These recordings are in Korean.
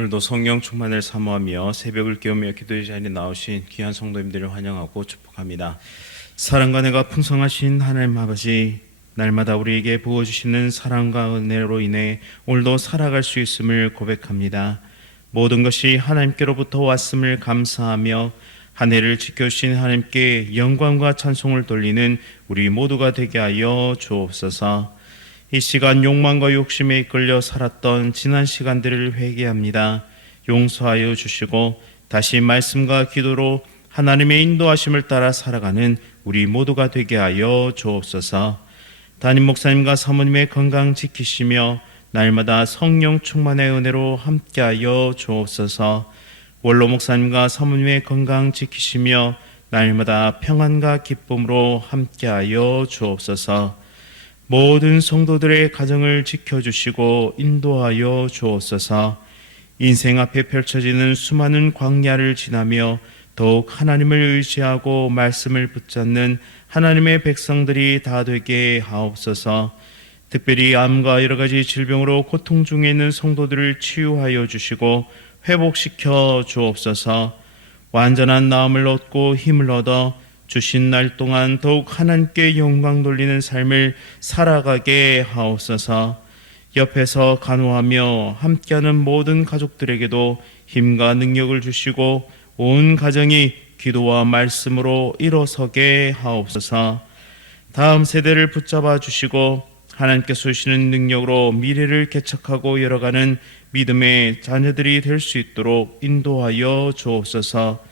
오늘도 성령 충만을 사모하며 새벽을 깨우며 기도의 자리에 나오신 귀한 성도님들을 환영하고 축복합니다. 사랑과 은혜가 풍성하신 하나님 아버지, 날마다 우리에게 부어주시는 사랑과 은혜로 인해 오늘도 살아갈 수 있음을 고백합니다. 모든 것이 하나님께로부터 왔음을 감사하며 한 해를 지켜주신 하나님께 영광과 찬송을 돌리는 우리 모두가 되게 하여 주옵소서. 이 시간 욕망과 욕심에 이끌려 살았던 지난 시간들을 회개합니다. 용서하여 주시고 다시 말씀과 기도로 하나님의 인도하심을 따라 살아가는 우리 모두가 되게 하여 주옵소서. 담임 목사님과 사모님의 건강 지키시며 날마다 성령 충만의 은혜로 함께하여 주옵소서. 원로 목사님과 사모님의 건강 지키시며 날마다 평안과 기쁨으로 함께하여 주옵소서. 모든 성도들의 가정을 지켜주시고 인도하여 주옵소서. 인생 앞에 펼쳐지는 수많은 광야를 지나며 더욱 하나님을 의지하고 말씀을 붙잡는 하나님의 백성들이 다 되게 하옵소서. 특별히 암과 여러 가지 질병으로 고통 중에 있는 성도들을 치유하여 주시고 회복시켜 주옵소서. 완전한 나음을 얻고 힘을 얻어 주신 날 동안 더욱 하나님께 영광 돌리는 삶을 살아가게 하옵소서. 옆에서 간호하며 함께하는 모든 가족들에게도 힘과 능력을 주시고 온 가정이 기도와 말씀으로 일어서게 하옵소서. 다음 세대를 붙잡아 주시고 하나님께서 주시는 능력으로 미래를 개척하고 열어가는 믿음의 자녀들이 될 수 있도록 인도하여 주옵소서.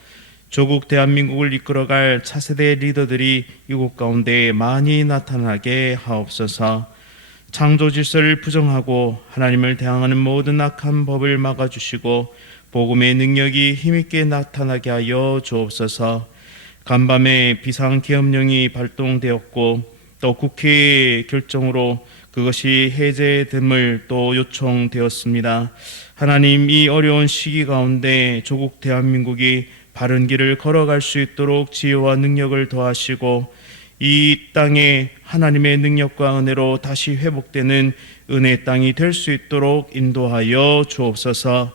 조국 대한민국을 이끌어갈 차세대 리더들이 이곳 가운데 많이 나타나게 하옵소서. 창조 질서를 부정하고 하나님을 대항하는 모든 악한 법을 막아주시고 복음의 능력이 힘있게 나타나게 하여 주옵소서. 간밤에 비상계엄령이 발동되었고 또 국회의 결정으로 그것이 해제됨을 또 요청되었습니다. 하나님, 이 어려운 시기 가운데 조국 대한민국이 바른 길을 걸어갈 수 있도록 지혜와 능력을 더하시고 이 땅에 하나님의 능력과 은혜로 다시 회복되는 은혜의 땅이 될 수 있도록 인도하여 주옵소서.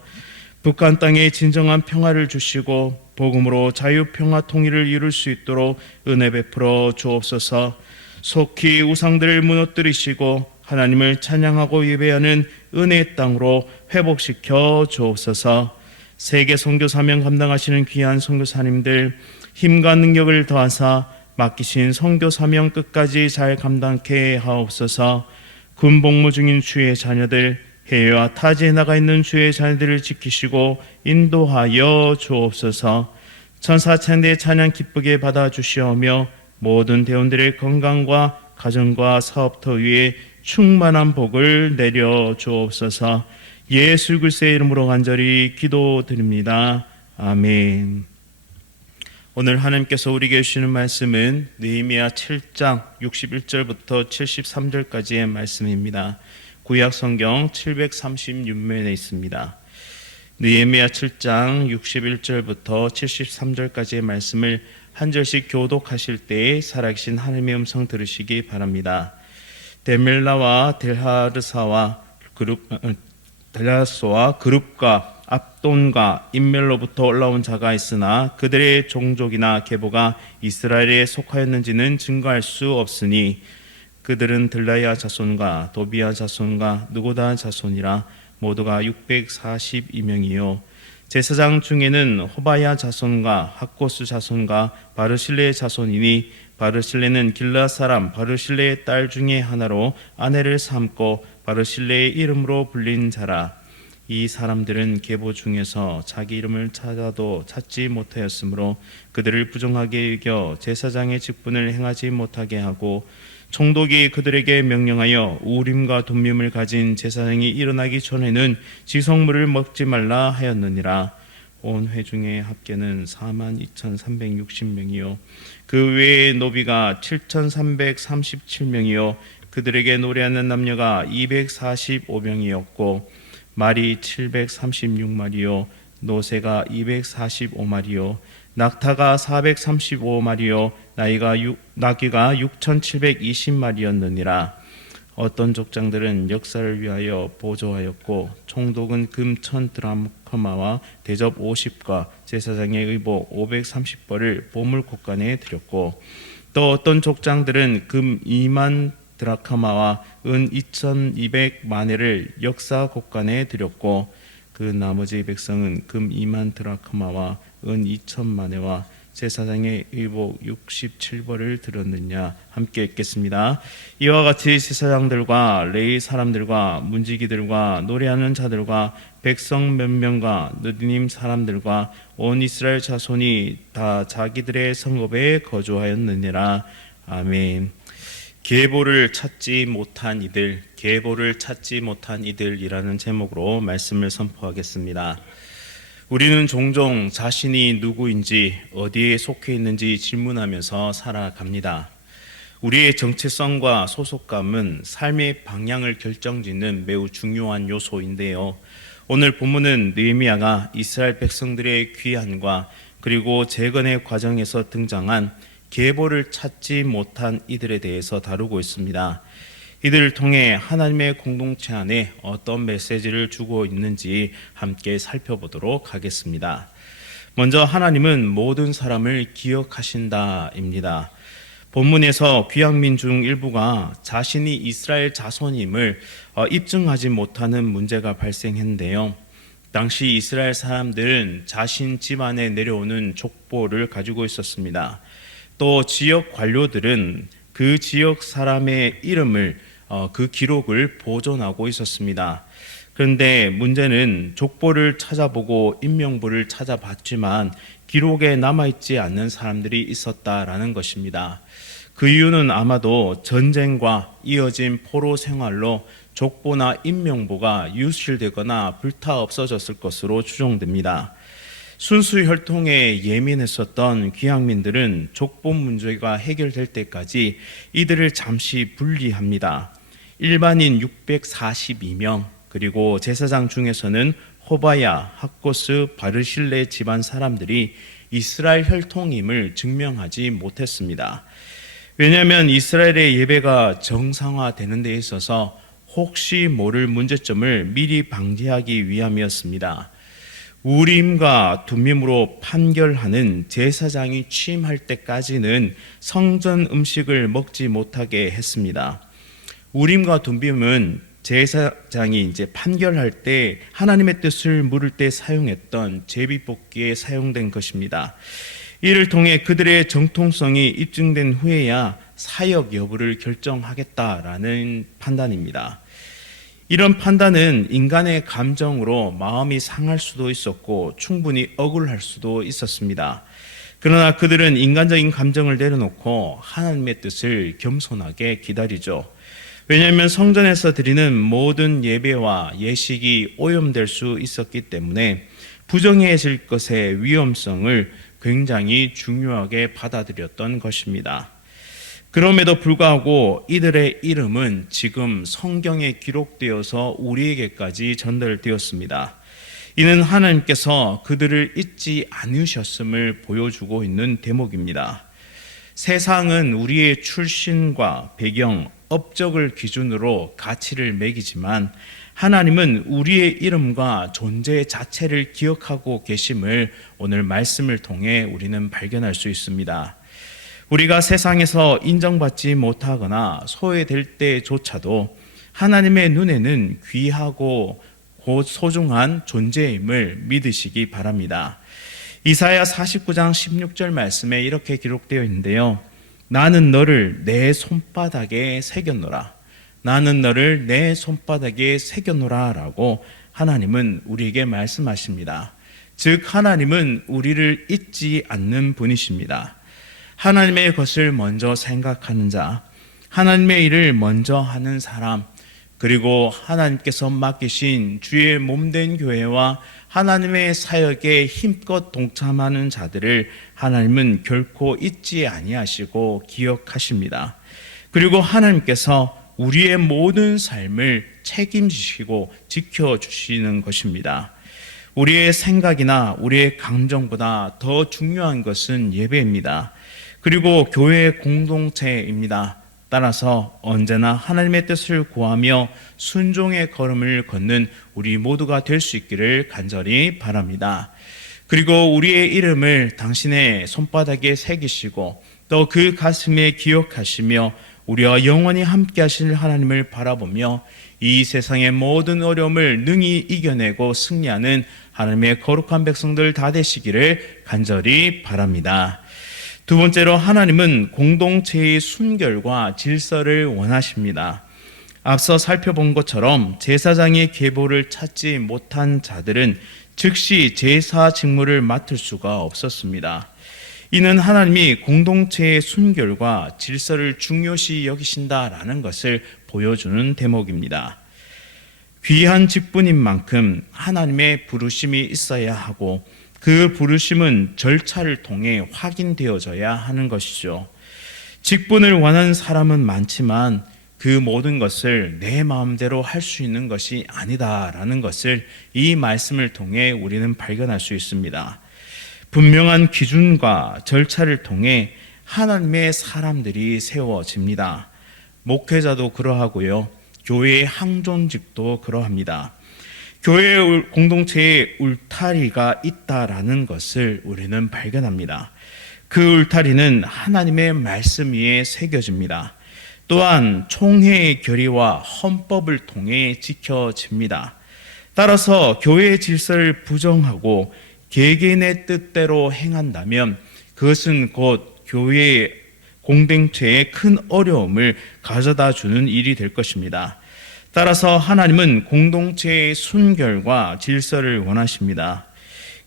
북한 땅에 진정한 평화를 주시고 복음으로 자유, 평화, 통일을 이룰 수 있도록 은혜 베풀어 주옵소서. 속히 우상들을 무너뜨리시고 하나님을 찬양하고 예배하는 은혜의 땅으로 회복시켜 주옵소서. 세계 선교 사명 감당하시는 귀한 선교사님들 힘과 능력을 더하사 맡기신 선교 사명 끝까지 잘 감당케 하옵소서. 군 복무 중인 주의 자녀들, 해외와 타지에 나가 있는 주의 자녀들을 지키시고 인도하여 주옵소서. 천사창대의 찬양 기쁘게 받아주시오며 모든 대원들의 건강과 가정과 사업터 위에 충만한 복을 내려 주옵소서. 예수 그리스도의 이름으로 간절히 기도드립니다. 아멘. 오늘 하나님께서 우리에게 주시는 말씀은 느헤미야 7장 61절부터 73절까지의 말씀입니다. 구약 성경 736면에 있습니다. 느헤미야 7장 61절부터 73절까지의 말씀을 한 절씩 교독하실 때 살아계신 하나님의 음성 들으시기 바랍니다. 데멜라와 델하르사와 델라소와 그룹과 압돈과 인멜로부터 올라온 자가 있으나 그들의 종족이나 계보가 이스라엘에 속하였는지는 증거할 수 없으니 그들은 들라야 자손과 도비야 자손과 느고다 자손이라 모두가 642명이요 제사장 중에는 호바야 자손과 학고스 자손과 바르실레의 자손이니 바르실레는 길라 사람 바르실레의 딸 중에 하나로 아내를 삼고 바르실레의 이름으로 불린 자라. 이 사람들은 계보 중에서 자기 이름을 찾아도 찾지 못하였으므로 그들을 부정하게 여겨 제사장의 직분을 행하지 못하게 하고 총독이 그들에게 명령하여 우림과 둠밈을 가진 제사장이 일어나기 전에는 지성물을 먹지 말라 하였느니라. 온 회중의 합계는 42,360명이요 그 외의 노비가 7,337명이요 그들에게 노래하는 남녀가 245명이었고 말이 736마리요 노새가 245마리요 낙타가 435마리요 나귀가 6,720마리였느니라. 어떤 족장들은 역사를 위하여 보조하였고 총독은 금 1000드라크마와 대접 50과 제사장의 의복 530벌을 보물 곳간에 드렸고 또 어떤 족장들은 금 2만 드라크마와 은 2200마네를 역사 곳간에 드렸고 그 나머지 백성은 금 2만 드라크마와 은 2000마네와 제사장의 의복 67벌을 들었느냐. 함께 읽겠습니다. 이와 같이 제사장들과 레위 사람들과 문지기들과 노래하는 자들과 백성 몇 명과 느디님 사람들과 온 이스라엘 자손이 다 자기들의 성읍에 거주하였느니라. 아멘. 계보를 찾지 못한 이들, 계보를 찾지 못한 이들이라는 제목으로 말씀을 선포하겠습니다. 우리는 종종 자신이 누구인지 어디에 속해 있는지 질문하면서 살아갑니다. 우리의 정체성과 소속감은 삶의 방향을 결정짓는 매우 중요한 요소인데요. 오늘 본문은 느헤미야가 이스라엘 백성들의 귀환과 그리고 재건의 과정에서 등장한 계보를 찾지 못한 이들에 대해서 다루고 있습니다. 이들을 통해 하나님의 공동체 안에 어떤 메시지를 주고 있는지 함께 살펴보도록 하겠습니다. 먼저 하나님은 모든 사람을 기억하신다입니다. 본문에서 귀향민 중 일부가 자신이 이스라엘 자손임을 입증하지 못하는 문제가 발생했는데요. 당시 이스라엘 사람들은 자신 집안에 내려오는 족보를 가지고 있었습니다. 또 지역 관료들은 그 지역 사람의 이름을 그 기록을 보존하고 있었습니다. 그런데 문제는 족보를 찾아보고 인명부를 찾아봤지만 기록에 남아있지 않는 사람들이 있었다라는 것입니다. 그 이유는 아마도 전쟁과 이어진 포로 생활로 족보나 인명부가 유실되거나 불타 없어졌을 것으로 추정됩니다. 순수 혈통에 예민했었던 귀향민들은 족보 문제가 해결될 때까지 이들을 잠시 분리합니다. 일반인 642명, 그리고 제사장 중에서는 호바야, 학고스, 바르실레 집안 사람들이 이스라엘 혈통임을 증명하지 못했습니다. 왜냐하면 이스라엘의 예배가 정상화되는 데 있어서 혹시 모를 문제점을 미리 방지하기 위함이었습니다. 우림과 둠밈으로 판결하는 제사장이 취임할 때까지는 성전 음식을 먹지 못하게 했습니다. 우림과 둠밈은 제사장이 판결할 때 하나님의 뜻을 물을 때 사용했던 제비뽑기에 사용된 것입니다. 이를 통해 그들의 정통성이 입증된 후에야 사역 여부를 결정하겠다라는 판단입니다. 이런 판단은 인간의 감정으로 마음이 상할 수도 있었고 충분히 억울할 수도 있었습니다. 그러나 그들은 인간적인 감정을 내려놓고 하나님의 뜻을 겸손하게 기다리죠. 왜냐하면 성전에서 드리는 모든 예배와 예식이 오염될 수 있었기 때문에 부정해질 것의 위험성을 굉장히 중요하게 받아들였던 것입니다. 그럼에도 불구하고 이들의 이름은 지금 성경에 기록되어서 우리에게까지 전달되었습니다. 이는 하나님께서 그들을 잊지 않으셨음을 보여주고 있는 대목입니다. 세상은 우리의 출신과 배경, 업적을 기준으로 가치를 매기지만 하나님은 우리의 이름과 존재 자체를 기억하고 계심을 오늘 말씀을 통해 우리는 발견할 수 있습니다. 우리가 세상에서 인정받지 못하거나 소외될 때조차도 하나님의 눈에는 귀하고 곧 소중한 존재임을 믿으시기 바랍니다. 이사야 49장 16절 말씀에 이렇게 기록되어 있는데요. 나는 너를 내 손바닥에 새겼노라. 나는 너를 내 손바닥에 새겼노라 라고 하나님은 우리에게 말씀하십니다. 즉 하나님은 우리를 잊지 않는 분이십니다. 하나님의 것을 먼저 생각하는 자, 하나님의 일을 먼저 하는 사람, 그리고 하나님께서 맡기신 주의 몸된 교회와 하나님의 사역에 힘껏 동참하는 자들을 하나님은 결코 잊지 아니하시고 기억하십니다. 그리고 하나님께서 우리의 모든 삶을 책임지시고 지켜주시는 것입니다. 우리의 생각이나 우리의 감정보다 더 중요한 것은 예배입니다. 그리고 교회 공동체입니다. 따라서 언제나 하나님의 뜻을 구하며 순종의 걸음을 걷는 우리 모두가 될 수 있기를 간절히 바랍니다. 그리고 우리의 이름을 당신의 손바닥에 새기시고 또 그 가슴에 기억하시며 우리와 영원히 함께 하실 하나님을 바라보며 이 세상의 모든 어려움을 능히 이겨내고 승리하는 하나님의 거룩한 백성들 다 되시기를 간절히 바랍니다. 두 번째로, 하나님은 공동체의 순결과 질서를 원하십니다. 앞서 살펴본 것처럼 제사장의 계보를 찾지 못한 자들은 즉시 제사 직무를 맡을 수가 없었습니다. 이는 하나님이 공동체의 순결과 질서를 중요시 여기신다라는 것을 보여주는 대목입니다. 귀한 직분인 만큼 하나님의 부르심이 있어야 하고 그 부르심은 절차를 통해 확인되어져야 하는 것이죠. 직분을 원하는 사람은 많지만 그 모든 것을 내 마음대로 할 수 있는 것이 아니다라는 것을 이 말씀을 통해 우리는 발견할 수 있습니다. 분명한 기준과 절차를 통해 하나님의 사람들이 세워집니다. 목회자도 그러하고요, 교회의 항존직도 그러합니다. 교회 공동체에 울타리가 있다라는 것을 우리는 발견합니다. 그 울타리는 하나님의 말씀 위에 새겨집니다. 또한 총회의 결의와 헌법을 통해 지켜집니다. 따라서 교회의 질서를 부정하고 개개인의 뜻대로 행한다면 그것은 곧 교회의 공동체에 큰 어려움을 가져다 주는 일이 될 것입니다. 따라서 하나님은 공동체의 순결과 질서를 원하십니다.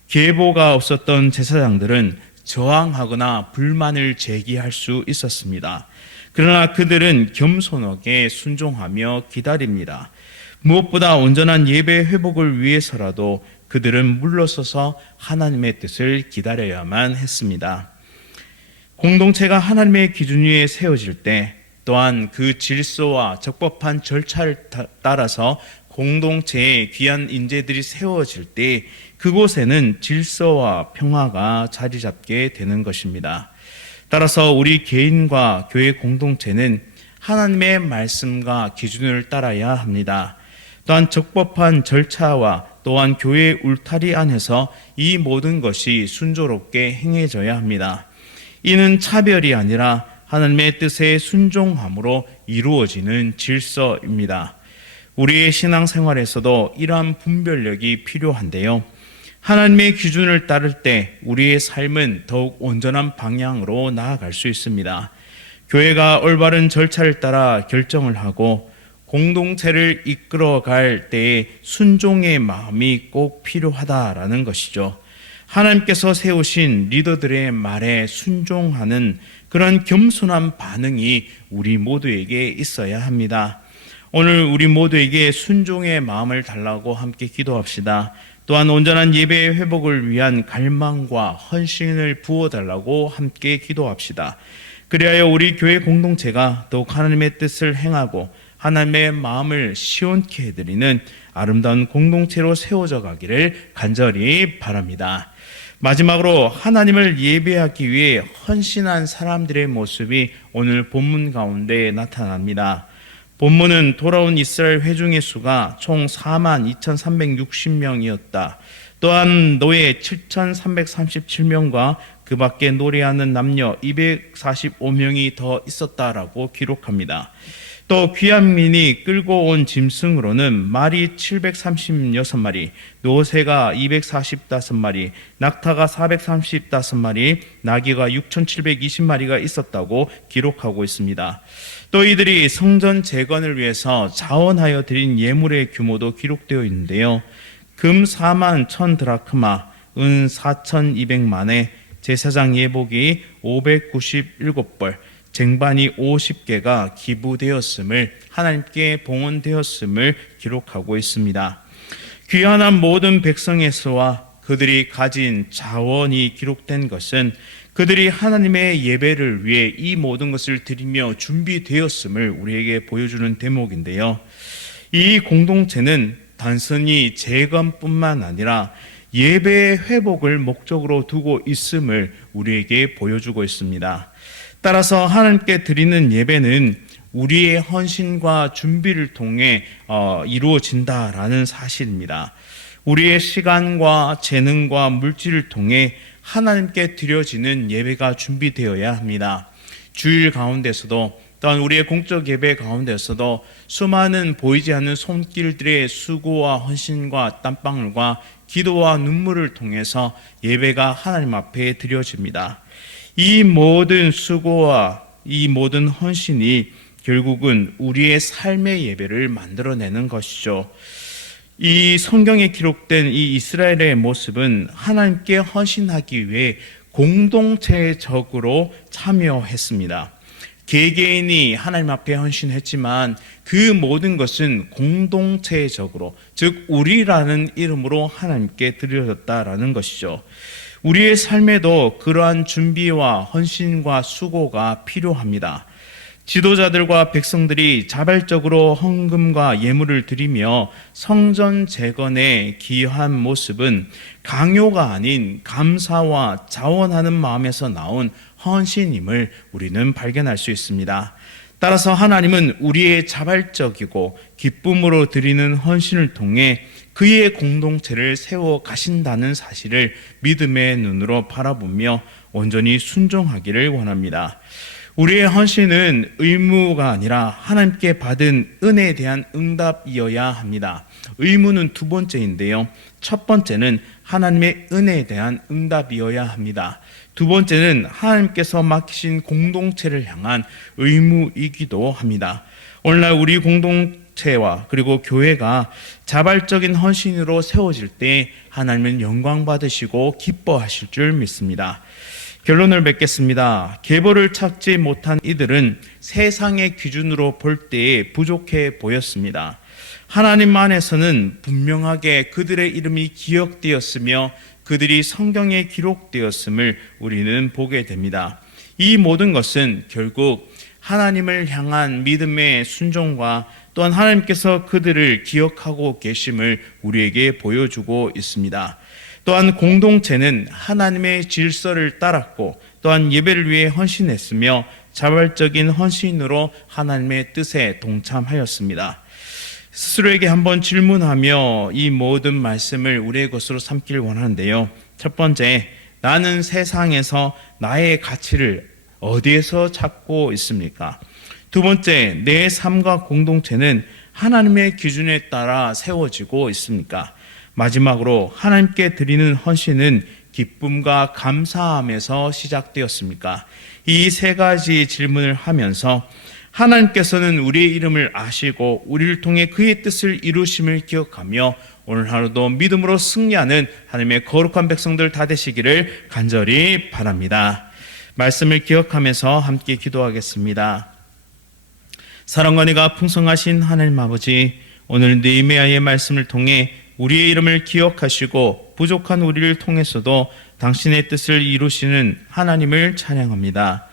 계보가 없었던 제사장들은 저항하거나 불만을 제기할 수 있었습니다. 그러나 그들은 겸손하게 순종하며 기다립니다. 무엇보다 온전한 예배 회복을 위해서라도 그들은 물러서서 하나님의 뜻을 기다려야만 했습니다. 공동체가 하나님의 기준 위에 세워질 때 또한 그 질서와 적법한 절차를 따라서 공동체에 귀한 인재들이 세워질 때 그곳에는 질서와 평화가 자리 잡게 되는 것입니다. 따라서 우리 개인과 교회 공동체는 하나님의 말씀과 기준을 따라야 합니다. 또한 적법한 절차와 또한 교회의 울타리 안에서 이 모든 것이 순조롭게 행해져야 합니다. 이는 차별이 아니라 하나님의 뜻에 순종함으로 이루어지는 질서입니다. 우리의 신앙생활에서도 이러한 분별력이 필요한데요. 하나님의 기준을 따를 때 우리의 삶은 더욱 온전한 방향으로 나아갈 수 있습니다. 교회가 올바른 절차를 따라 결정을 하고 공동체를 이끌어갈 때에 순종의 마음이 꼭 필요하다라는 것이죠. 하나님께서 세우신 리더들의 말에 순종하는 그런 겸손한 반응이 우리 모두에게 있어야 합니다. 오늘 우리 모두에게 순종의 마음을 달라고 함께 기도합시다. 또한 온전한 예배의 회복을 위한 갈망과 헌신을 부어달라고 함께 기도합시다. 그리하여 우리 교회 공동체가 더욱 하나님의 뜻을 행하고 하나님의 마음을 시원케 해드리는 아름다운 공동체로 세워져 가기를 간절히 바랍니다. 마지막으로 하나님을 예배하기 위해 헌신한 사람들의 모습이 오늘 본문 가운데 나타납니다. 본문은 돌아온 이스라엘 회중의 수가 총 42,360명이었다. 또한 노예 7,337명과 그 밖에 노래하는 남녀 245명이 더 있었다라고 기록합니다. 또 귀한민이 끌고 온 짐승으로는 말이 736마리, 노새가 245마리, 낙타가 435마리, 나귀가 6,720마리가 있었다고 기록하고 있습니다. 또 이들이 성전 재건을 위해서 자원하여 드린 예물의 규모도 기록되어 있는데요. 금 4만 1,000 드라크마, 은 4,200만에, 제사장 예복이 597벌, 쟁반이 50개가 기부되었음을, 하나님께 봉헌되었음을 기록하고 있습니다. 귀환한 모든 백성의 수와 그들이 가진 자원이 기록된 것은 그들이 하나님의 예배를 위해 이 모든 것을 드리며 준비되었음을 우리에게 보여주는 대목인데요. 이 공동체는 단순히 재건뿐만 아니라 예배의 회복을 목적으로 두고 있음을 우리에게 보여주고 있습니다. 따라서 하나님께 드리는 예배는 우리의 헌신과 준비를 통해 이루어진다라는 사실입니다. 우리의 시간과 재능과 물질을 통해 하나님께 드려지는 예배가 준비되어야 합니다. 주일 가운데서도 또한 우리의 공적 예배 가운데서도 수많은 보이지 않는 손길들의 수고와 헌신과 땀방울과 기도와 눈물을 통해서 예배가 하나님 앞에 드려집니다. 이 모든 수고와 이 모든 헌신이 결국은 우리의 삶의 예배를 만들어내는 것이죠. 이 성경에 기록된 이 이스라엘의 모습은 하나님께 헌신하기 위해 공동체적으로 참여했습니다. 개개인이 하나님 앞에 헌신했지만 그 모든 것은 공동체적으로, 즉 우리라는 이름으로 하나님께 드려졌다라는 것이죠. 우리의 삶에도 그러한 준비와 헌신과 수고가 필요합니다. 지도자들과 백성들이 자발적으로 헌금과 예물을 드리며 성전 재건에 기여한 모습은 강요가 아닌 감사와 자원하는 마음에서 나온 헌신임을 우리는 발견할 수 있습니다. 따라서 하나님은 우리의 자발적이고 기쁨으로 드리는 헌신을 통해 그의 공동체를 세워 가신다는 사실을 믿음의 눈으로 바라보며 온전히 순종하기를 원합니다. 우리의 헌신은 의무가 아니라 하나님께 받은 은혜에 대한 응답이어야 합니다. 의무는 두 번째인데요. 첫 번째는 하나님의 은혜에 대한 응답이어야 합니다. 두 번째는 하나님께서 맡기신 공동체를 향한 의무이기도 합니다. 오늘날 우리 공동체와 그리고 교회가 자발적인 헌신으로 세워질 때 하나님은 영광 받으시고 기뻐하실 줄 믿습니다. 결론을 맺겠습니다. 계보를 찾지 못한 이들은 세상의 기준으로 볼 때에 부족해 보였습니다. 하나님 안에서는 분명하게 그들의 이름이 기억되었으며 그들이 성경에 기록되었음을 우리는 보게 됩니다. 이 모든 것은 결국 하나님을 향한 믿음의 순종과 또한 하나님께서 그들을 기억하고 계심을 우리에게 보여주고 있습니다. 또한 공동체는 하나님의 질서를 따랐고 또한 예배를 위해 헌신했으며 자발적인 헌신으로 하나님의 뜻에 동참하였습니다. 스스로에게 한번 질문하며 이 모든 말씀을 우리의 것으로 삼길 원하는데요. 첫 번째, 나는 세상에서 나의 가치를 어디에서 찾고 있습니까? 두 번째, 내 삶과 공동체는 하나님의 기준에 따라 세워지고 있습니까? 마지막으로 하나님께 드리는 헌신은 기쁨과 감사함에서 시작되었습니까? 이 세 가지 질문을 하면서 하나님께서는 우리의 이름을 아시고 우리를 통해 그의 뜻을 이루심을 기억하며 오늘 하루도 믿음으로 승리하는 하나님의 거룩한 백성들 다 되시기를 간절히 바랍니다. 말씀을 기억하면서 함께 기도하겠습니다. 사랑과 은혜가 풍성하신 하나님 아버지, 오늘 느헤미야의 말씀을 통해 우리의 이름을 기억하시고 부족한 우리를 통해서도 당신의 뜻을 이루시는 하나님을 찬양합니다.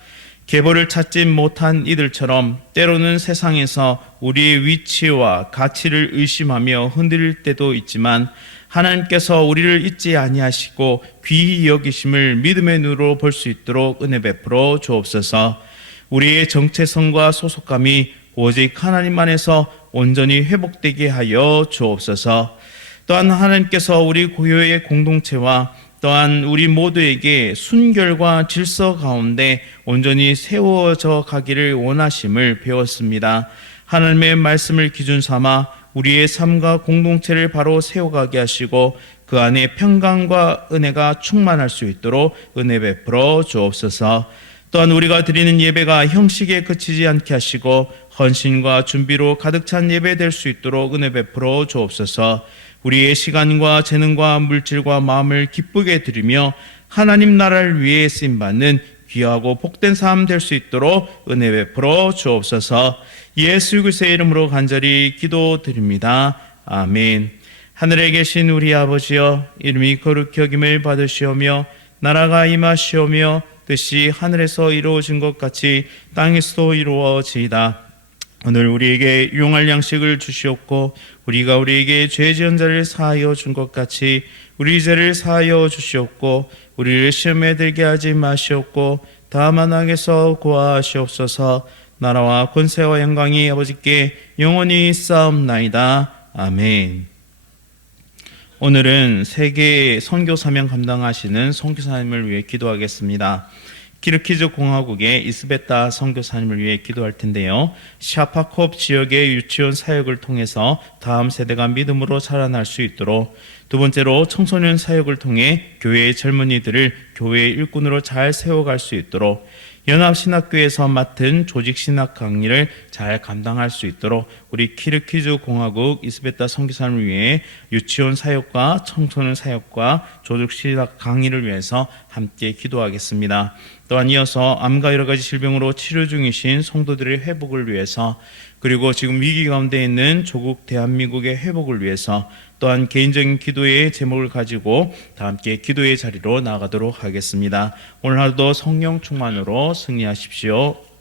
계보를 찾지 못한 이들처럼 때로는 세상에서 우리의 위치와 가치를 의심하며 흔들릴 때도 있지만 하나님께서 우리를 잊지 아니하시고 귀히 여기심을 믿음의 눈으로 볼 수 있도록 은혜 베풀어 주옵소서. 우리의 정체성과 소속감이 오직 하나님 안에서 온전히 회복되게 하여 주옵소서. 또한 하나님께서 우리 고요의 공동체와 또한 우리 모두에게 순결과 질서 가운데 온전히 세워져 가기를 원하심을 배웠습니다. 하나님의 말씀을 기준 삼아 우리의 삶과 공동체를 바로 세워가게 하시고 그 안에 평강과 은혜가 충만할 수 있도록 은혜 베풀어 주옵소서. 또한 우리가 드리는 예배가 형식에 그치지 않게 하시고 헌신과 준비로 가득 찬 예배 될 수 있도록 은혜 베풀어 주옵소서. 우리의 시간과 재능과 물질과 마음을 기쁘게 드리며 하나님 나라를 위해 쓰임받는 귀하고 복된 삶 될 수 있도록 은혜 베풀어 주옵소서. 예수 그리스도의 이름으로 간절히 기도드립니다. 아멘. 하늘에 계신 우리 아버지여, 이름이 거룩히 여김을 받으시오며 나라가 임하시오며 뜻이 하늘에서 이루어진 것 같이 땅에서도 이루어지이다. 오늘 우리에게 용할 양식을 주시옵고 우리가 우리에게 죄 지은 자를 사하여 준 것 같이 우리 죄를 사하여 주시옵고 우리를 시험에 들게 하지 마시옵고 다만 악에서 구하시옵소서. 나라와 권세와 영광이 아버지께 영원히 있사옵나이다. 아멘. 오늘은 세계 선교 사명 감당하시는 선교사님을 위해 기도하겠습니다. 키르기즈 공화국의 이스베타 선교사님을 위해 기도할 텐데요. 샤파콥 지역의 유치원 사역을 통해서 다음 세대가 믿음으로 자라날 수 있도록, 두 번째로 청소년 사역을 통해 교회의 젊은이들을 교회의 일꾼으로 잘 세워갈 수 있도록, 연합신학교에서 맡은 조직신학 강의를 잘 감당할 수 있도록 우리 키르기즈 공화국 이스베타 선교사님을 위해 유치원 사역과 청소년 사역과 조직신학 강의를 위해서 함께 기도하겠습니다. 또한 이어서 암과 여러 가지 질병으로 치료 중이신 성도들의 회복을 위해서, 그리고 지금 위기 가운데 있는 조국 대한민국의 회복을 위해서, 또한 개인적인 기도의 제목을 가지고 다 함께 기도의 자리로 나가도록 하겠습니다. 오늘 하루도 성령 충만으로 승리하십시오.